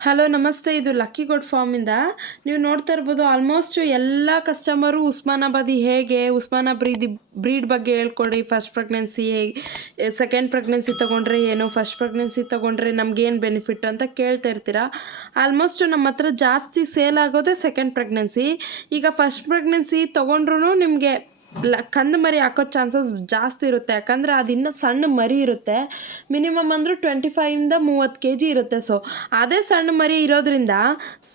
Hello ನಮಸ್ತೆ. ಇದು lucky ಗೋಡ್ ಫಾರ್ಮಿಂದ ನೀವು ನೋಡ್ತಾ ಇರ್ಬೋದು ಆಲ್ಮೋಸ್ಟ್ ಎಲ್ಲ ಕಸ್ಟಮರು ಉಸ್ಮಾನಾಬಾದಿ ಹೇಗೆ ಉಸ್ಮಾನಾಬ್ರೀದಿ ಬ್ರೀಡ್ ಬಗ್ಗೆ ಹೇಳ್ಕೊಡಿ ಫಸ್ಟ್ ಪ್ರೆಗ್ನೆನ್ಸಿ ಹೇಗೆ ಸೆಕೆಂಡ್ ಪ್ರೆಗ್ನೆನ್ಸಿ ತೊಗೊಂಡ್ರೆ ಏನು ಫಸ್ಟ್ ಪ್ರೆಗ್ನೆನ್ಸಿ ತೊಗೊಂಡ್ರೆ ನಮ್ಗೇನು ಬೆನಿಫಿಟ್ ಅಂತ ಕೇಳ್ತಾ ಇರ್ತೀರಾ? ಆಲ್ಮೋಸ್ಟ್ ನಮ್ಮ ಹತ್ರ ಜಾಸ್ತಿ ಸೇಲ್ ಆಗೋದೇ ಸೆಕೆಂಡ್ ಪ್ರೆಗ್ನೆನ್ಸಿ ಈಗ ಫಸ್ಟ್ ಪ್ರೆಗ್ನೆನ್ಸಿ ತೊಗೊಂಡ್ರು ನಿಮಗೆ ಲ, ಕಂದು ಮರಿ ಹಾಕೋ ಚಾನ್ಸಸ್ ಜಾಸ್ತಿ ಇರುತ್ತೆ. ಯಾಕಂದರೆ ಅದು ಇನ್ನೂ ಸಣ್ಣ ಮರಿ ಇರುತ್ತೆ. ಮಿನಿಮಮ್ ಅಂದರೂ ಟ್ವೆಂಟಿ ಫೈವಿಂದ ಮೂವತ್ತು ಕೆ ಜಿ ಇರುತ್ತೆ. ಸೊ ಅದೇ ಸಣ್ಣ ಮರಿ ಇರೋದ್ರಿಂದ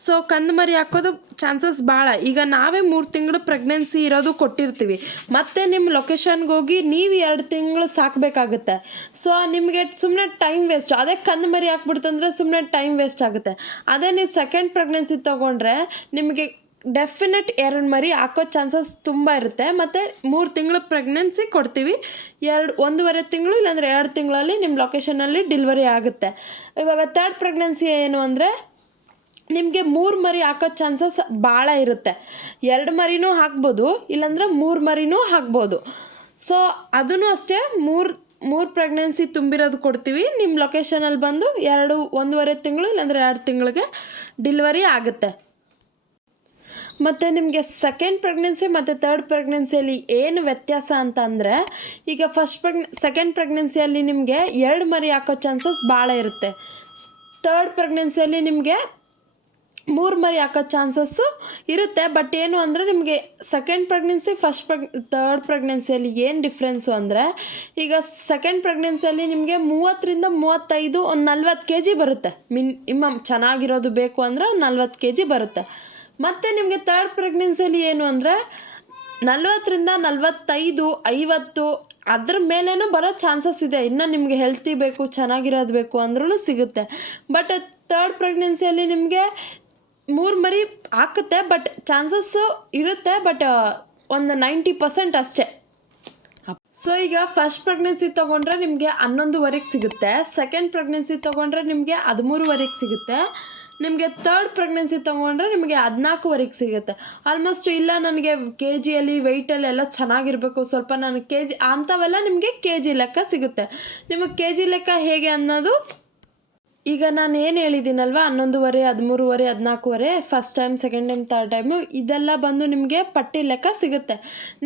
ಸೊ ಕಂದು ಮರಿ ಹಾಕೋದು ಚಾನ್ಸಸ್ ಭಾಳ ಈಗ ನಾವೇ ಮೂರು ತಿಂಗಳು ಪ್ರೆಗ್ನೆನ್ಸಿ ಇರೋದು ಕೊಟ್ಟಿರ್ತೀವಿ. ಮತ್ತೆ ನಿಮ್ಮ ಲೊಕೇಶನ್ಗೆ ಹೋಗಿ ನೀವು ಎರಡು ತಿಂಗಳು ಸಾಕಬೇಕಾಗುತ್ತೆ. ಸೊ ನಿಮಗೆ ಸುಮ್ಮನೆ ಟೈಮ್ ವೇಸ್ಟ್. ಅದೇ ಕಂದು ಮರಿ ಹಾಕ್ಬಿಡ್ತಂದ್ರೆ ಸುಮ್ಮನೆ ಟೈಮ್ ವೇಸ್ಟ್ ಆಗುತ್ತೆ. ಅದೇ ನೀವು ಸೆಕೆಂಡ್ ಪ್ರೆಗ್ನೆನ್ಸಿ ತೊಗೊಂಡ್ರೆ ನಿಮಗೆ ಡೆಫಿನೆಟ್ ಎರಡು ಮರಿ ಹಾಕೋ ಚಾನ್ಸಸ್ ತುಂಬ ಇರುತ್ತೆ. ಮತ್ತು ಮೂರು ತಿಂಗಳು ಪ್ರೆಗ್ನೆನ್ಸಿ ಕೊಡ್ತೀವಿ. ಎರಡು, ಒಂದೂವರೆ ತಿಂಗಳು ಇಲ್ಲಾಂದರೆ ಎರಡು ತಿಂಗಳಲ್ಲಿ ನಿಮ್ಮ ಲೊಕೇಶನಲ್ಲಿ ಡೆಲಿವರಿ ಆಗುತ್ತೆ. ಇವಾಗ ತರ್ಡ್ ಪ್ರೆಗ್ನೆನ್ಸಿ ಏನು ಅಂದರೆ ನಿಮಗೆ ಮೂರು ಮರಿ ಹಾಕೋ ಚಾನ್ಸಸ್ ಭಾಳ ಇರುತ್ತೆ. ಎರಡು ಮರಿನೂ ಹಾಕ್ಬೋದು, ಇಲ್ಲಾಂದ್ರೆ ಮೂರು ಮರಿನೂ ಹಾಕ್ಬೋದು. ಸೊ ಅದೂ ಅಷ್ಟೇ, ಮೂರು ಮೂರು ಪ್ರೆಗ್ನೆನ್ಸಿ ತುಂಬಿರೋದು ಕೊಡ್ತೀವಿ. ನಿಮ್ಮ ಲೊಕೇಶನಲ್ಲಿ ಬಂದು ಎರಡು, ಒಂದೂವರೆ ತಿಂಗಳು ಇಲ್ಲಾಂದರೆ ಎರಡು ತಿಂಗಳಿಗೆ ಡಿಲ್ವರಿ ಆಗುತ್ತೆ. ಮತ್ತು ನಿಮಗೆ ಸೆಕೆಂಡ್ ಪ್ರೆಗ್ನೆನ್ಸಿ ಮತ್ತು ತರ್ಡ್ ಪ್ರೆಗ್ನೆನ್ಸಿಯಲ್ಲಿ ಏನು ವ್ಯತ್ಯಾಸ ಅಂತ ಅಂದರೆ, ಈಗ ಫಸ್ಟ್ ಪ್ರೆಗ್ ಸೆಕೆಂಡ್ ಪ್ರೆಗ್ನೆನ್ಸಿಯಲ್ಲಿ ನಿಮಗೆ ಎರಡು ಮರಿ ಹಾಕೋ ಚಾನ್ಸಸ್ ಭಾಳ ಇರುತ್ತೆ. ತರ್ಡ್ ಪ್ರೆಗ್ನೆನ್ಸಿಯಲ್ಲಿ ನಿಮಗೆ ಮೂರು ಮರಿ ಹಾಕೋ ಚಾನ್ಸಸ್ಸು ಇರುತ್ತೆ. ಬಟ್ ಏನು ಅಂದರೆ ನಿಮಗೆ second pregnancy first preg third ಪ್ರೆಗ್ನೆನ್ಸಿಯಲ್ಲಿ ಏನು ಡಿಫ್ರೆನ್ಸು ಅಂದರೆ, ಈಗ ಸೆಕೆಂಡ್ ಪ್ರೆಗ್ನೆನ್ಸಿಯಲ್ಲಿ ನಿಮಗೆ ಮೂವತ್ತರಿಂದ ಮೂವತ್ತೈದು ಒಂದು ನಲ್ವತ್ತು ಕೆ ಜಿ ಬರುತ್ತೆ ಮಿನಿಮಮ್ ಚೆನ್ನಾಗಿರೋದು ಬೇಕು ಅಂದರೆ ಒಂದು ನಲ್ವತ್ತು ಕೆ ಜಿ ಬರುತ್ತೆ. ಮತ್ತು ನಿಮಗೆ ತರ್ಡ್ ಪ್ರೆಗ್ನೆನ್ಸಿಯಲ್ಲಿ ಏನು ಅಂದರೆ ನಲ್ವತ್ತರಿಂದ ನಲ್ವತ್ತೈದು, ಐವತ್ತು ಅದ್ರ ಮೇಲೇನೂ ಬರೋ ಚಾನ್ಸಸ್ ಇದೆ. ಇನ್ನು ನಿಮಗೆ ಹೆಲ್ತಿ ಬೇಕು, ಚೆನ್ನಾಗಿರೋದು ಬೇಕು ಅಂದ್ರೂ ಸಿಗುತ್ತೆ. ಬಟ್ ತರ್ಡ್ ಪ್ರೆಗ್ನೆನ್ಸಿಯಲ್ಲಿ ನಿಮಗೆ ಮೂರು ಮರಿ ಹಾಕುತ್ತೆ ಬಟ್ ಚಾನ್ಸಸ್ಸು ಇರುತ್ತೆ ಬಟ್ ಒಂದು ನೈಂಟಿ ಪರ್ಸೆಂಟ್ ಅಷ್ಟೇ. ಸೊ ಈಗ ಫಸ್ಟ್ ಪ್ರೆಗ್ನೆನ್ಸಿ ತೊಗೊಂಡ್ರೆ ನಿಮಗೆ ಹನ್ನೊಂದುವರೆಗೆ ಸಿಗುತ್ತೆ. ಸೆಕೆಂಡ್ ಪ್ರೆಗ್ನೆನ್ಸಿ ತೊಗೊಂಡ್ರೆ ನಿಮಗೆ ಹದಿಮೂರುವರೆಗೆ ಸಿಗುತ್ತೆ. ನಿಮಗೆ ತರ್ಡ್ ಪ್ರೆಗ್ನೆನ್ಸಿ ತೊಗೊಂಡ್ರೆ ನಿಮಗೆ ಹದಿನಾಲ್ಕುವರೆಗೆ ಸಿಗುತ್ತೆ. ಆಲ್ಮೋಸ್ಟ್ ಇಲ್ಲ, ನನಗೆ ಕೆ ಜಿಯಲ್ಲಿ ವೆಯ್ಟಲ್ಲಿ ಎಲ್ಲ ಚೆನ್ನಾಗಿರಬೇಕು. ಸ್ವಲ್ಪ ನಾನು ಕೆ ಜಿ ಅಂಥವೆಲ್ಲ ನಿಮಗೆ ಕೆ ಜಿ ಲೆಕ್ಕ ಸಿಗುತ್ತೆ. ನಿಮಗೆ ಕೆ ಜಿ ಲೆಕ್ಕ ಹೇಗೆ ಅನ್ನೋದು ಈಗ ನಾನು ಏನು ಹೇಳಿದ್ದೀನಲ್ವ? ಹನ್ನೊಂದುವರೆ, ಹದಿಮೂರುವರೆ ಹದಿನಾಲ್ಕುವರೆ first time second time third time ಇದೆಲ್ಲ ಬಂದು ನಿಮಗೆ ಪಟ್ಟಿ ಲೆಕ್ಕ ಸಿಗುತ್ತೆ.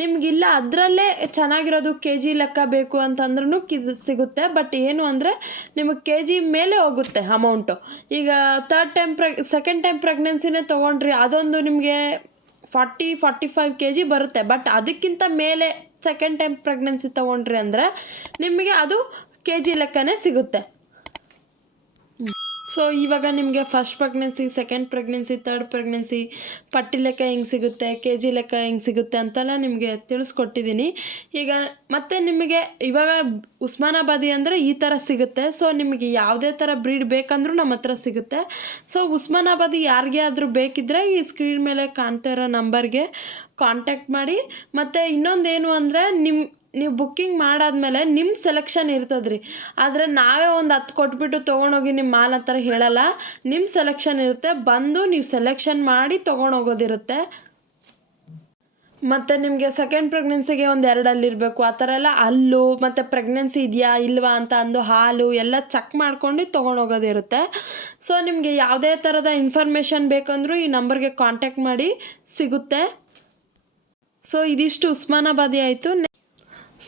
ನಿಮಗಿಲ್ಲ ಅದರಲ್ಲೇ ಚೆನ್ನಾಗಿರೋದು ಕೆ ಜಿ ಲೆಕ್ಕ ಬೇಕು ಅಂತಂದ್ರೂ ಕಿಸ್ ಸಿಗುತ್ತೆ. ಬಟ್ ಏನು ಅಂದರೆ ನಿಮಗೆ ಕೆ ಜಿ ಮೇಲೆ ಹೋಗುತ್ತೆ ಅಮೌಂಟು ಈಗ third time preg second time ಪ್ರೆಗ್ನೆನ್ಸಿನೇ ತೊಗೊಂಡ್ರಿ, ಅದೊಂದು ನಿಮಗೆ forty forty five K G ಬರುತ್ತೆ. ಬಟ್ ಅದಕ್ಕಿಂತ ಮೇಲೆ ಸೆಕೆಂಡ್ ಟೈಮ್ ಪ್ರೆಗ್ನೆನ್ಸಿ ತೊಗೊಂಡ್ರಿ ಅಂದರೆ ನಿಮಗೆ ಅದು ಕೆ ಜಿ ಲೆಕ್ಕನೇ ಸಿಗುತ್ತೆ. ಸೊ ಇವಾಗ ನಿಮಗೆ first pregnancy second pregnancy third pregnancy ಪಟ್ಟಿ ಲೆಕ್ಕ ಹೆಂಗೆ ಸಿಗುತ್ತೆ ಕೆ ಜಿ ಲೆಕ್ಕ ಹೆಂಗೆ ಸಿಗುತ್ತೆ ಅಂತೆಲ್ಲ ನಿಮಗೆ ತಿಳಿಸ್ಕೊಟ್ಟಿದ್ದೀನಿ. ಈಗ ಮತ್ತೆ ನಿಮಗೆ ಇವಾಗ ಉಸ್ಮಾನಾಬಾದಿ ಅಂದರೆ ಈ ಥರ ಸಿಗುತ್ತೆ. ಸೊ ನಿಮಗೆ ಯಾವುದೇ ಥರ ಬ್ರೀಡ್ ಬೇಕಂದ್ರೂ ನಮ್ಮ ಹತ್ರ ಸಿಗುತ್ತೆ. ಸೊ ಉಸ್ಮಾನಾಬಾದಿ ಯಾರಿಗೆ ಆದರೂ ಬೇಕಿದ್ದರೆ ಈ ಸ್ಕ್ರೀನ್ ಮೇಲೆ ಕಾಣ್ತಾ ಇರೋ ನಂಬರ್ಗೆ ಕಾಂಟ್ಯಾಕ್ಟ್ ಮಾಡಿ. ಮತ್ತು ಇನ್ನೊಂದೇನು ಅಂದರೆ ನಿಮ್ಮ ನೀವು ಬುಕ್ಕಿಂಗ್ ಮಾಡಾದ್ಮೇಲೆ ನಿಮ್ಮ ಸೆಲೆಕ್ಷನ್ ಇರ್ತದೆ ರೀ ಆದರೆ ನಾವೇ ಒಂದು ಹತ್ತು ಕೊಟ್ಬಿಟ್ಟು ತೊಗೊಂಡೋಗಿ ನಿಮ್ಮ ಮಾಲ್ ಹತ್ರ ಹೇಳಲ್ಲ. ನಿಮ್ಮ ಸೆಲೆಕ್ಷನ್ ಇರುತ್ತೆ. ಬಂದು ನೀವು ಸೆಲೆಕ್ಷನ್ ಮಾಡಿ ತೊಗೊಂಡೋಗೋದಿರುತ್ತೆ. ಮತ್ತು ನಿಮಗೆ ಸೆಕೆಂಡ್ ಪ್ರೆಗ್ನೆನ್ಸಿಗೆ ಒಂದು ಎರಡಲ್ಲಿರಬೇಕು ಆ ಥರ ಎಲ್ಲ ಹಲ್ಲು, ಮತ್ತು ಪ್ರೆಗ್ನೆನ್ಸಿ ಇದೆಯಾ, ಇಲ್ವಾ ಅಂತ ಅಂದು ಹಾಲು ಎಲ್ಲ ಚೆಕ್ ಮಾಡ್ಕೊಂಡು ತೊಗೊಂಡೋಗೋದಿರುತ್ತೆ. ಸೊ ನಿಮಗೆ ಯಾವುದೇ ಥರದ ಇನ್ಫಾರ್ಮೇಷನ್ ಬೇಕಂದ್ರೂ ಈ ನಂಬರ್ಗೆ ಕಾಂಟ್ಯಾಕ್ಟ್ ಮಾಡಿ ಸಿಗುತ್ತೆ. ಸೊ ಇದಿಷ್ಟು ಉಸ್ಮಾನಾಬಾದಿ ಆಯಿತು.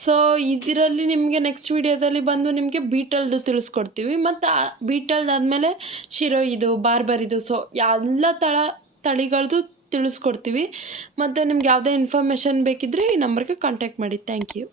ಸೊ ಇದರಲ್ಲಿ ನಿಮಗೆ ನೆಕ್ಸ್ಟ್ ವಿಡಿಯೋದಲ್ಲಿ ಬಂದು ನಿಮಗೆ ಬೀಟಲ್ದು ತಿಳಿಸ್ಕೊಡ್ತೀವಿ. ಮತ್ತು ಆ ಬೀಟಲ್ದಾದಮೇಲೆ ಶಿರೋ ಇದು ಬಾರ್ಬರ್ ಇದು ಸೊ ಎಲ್ಲ ತಳ ತಳಿಗಳದ್ದು ತಿಳಿಸ್ಕೊಡ್ತೀವಿ. ಮತ್ತು ನಿಮ್ಗೆ ಯಾವುದೇ ಇನ್ಫಾರ್ಮೇಷನ್ ಬೇಕಿದ್ದರೆ ಈ ನಂಬರ್ಗೆ ಕಾಂಟ್ಯಾಕ್ಟ್ ಮಾಡಿ. Thank you